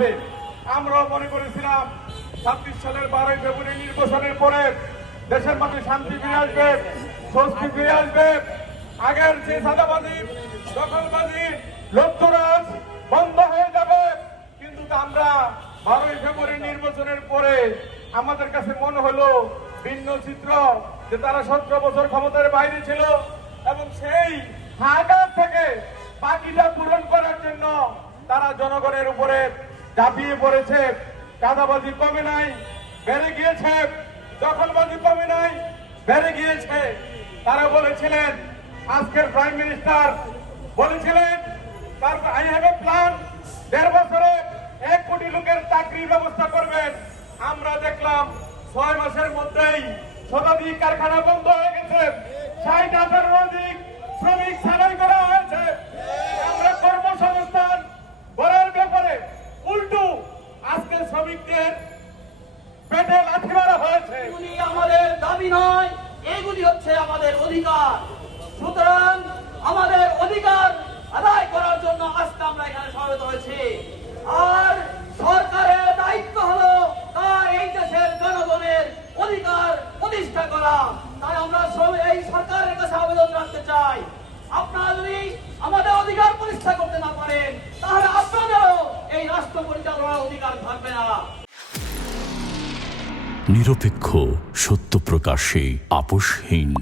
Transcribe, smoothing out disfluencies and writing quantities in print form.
যাবে। আমরাও মনে করেছিলাম 26 সালের 12 ফেব্রুয়ারি নির্বাচনের পরে দেশের মাঝে শান্তি ফিরে আসবে, স্বস্তি ফিরে আসবে, আগের যে চাঁদাবাজি দখলবাজি লুটতরাজ বন্ধ হয়ে যাবে। কিন্তু আমরা 12 ফেব্রুয়ারি নির্বাচনের পরে আমাদের কাছে মনে হলো ভিন্ন চিত্র, যে তারা 17 বছর ক্ষমতার বাইরে ছিল এবং সেই হাহাকার থেকে বাকিটা পূরণ করার জন্য তারা জনগণের উপরে ঝাঁপিয়ে পড়েছে। চাঁদাবাজি কমে নাই, বেড়ে গিয়েছে, দখলবাজি কমে নাই, বেড়ে গিয়েছে। তারা বলেছিলেন, আজকের প্রাইম মিনিস্টার বলেছিলেন আই হ্যাভ এ প্ল্যান, 1.5 বছরে 1 কোটি লোকের চাকরির ব্যবস্থা করবেন। আমরা দেখলাম 6 মাসের মধ্যেই শতাধিক কারখানা বন্ধ হয়ে গেছে, 60,000-এর অধিক শ্রমিক ছাঁটাই করা হয়েছে। আমরা কর্মসংস্থান গড়ার ব্যাপারে উল্টো আজকে শ্রমিকদের পেটে লাথি মারা হয়েছে। এগুলি আমাদের দাবি নয়, এগুলি হচ্ছে আমাদের অধিকার। সুতরাং আমাদের অধিকার আদায় করার জন্য আজকে আমরা এখানে সমবেত হয়েছি। আর সরকারের দায়িত্ব হলো তার এই দেশের জনগণের অধিকার প্রতিষ্ঠা করা। তাই আমরা এই সরকারের কাছে আবেদন রাখতে চাই, আপনারা যদি আমাদের অধিকার প্রতিষ্ঠা করতে না পারেন তাহলে আপনাদেরও এই রাষ্ট্র পরিচালনার অধিকার থাকবে না। নিরপেক্ষ, সত্য প্রকাশে আপোষহীন।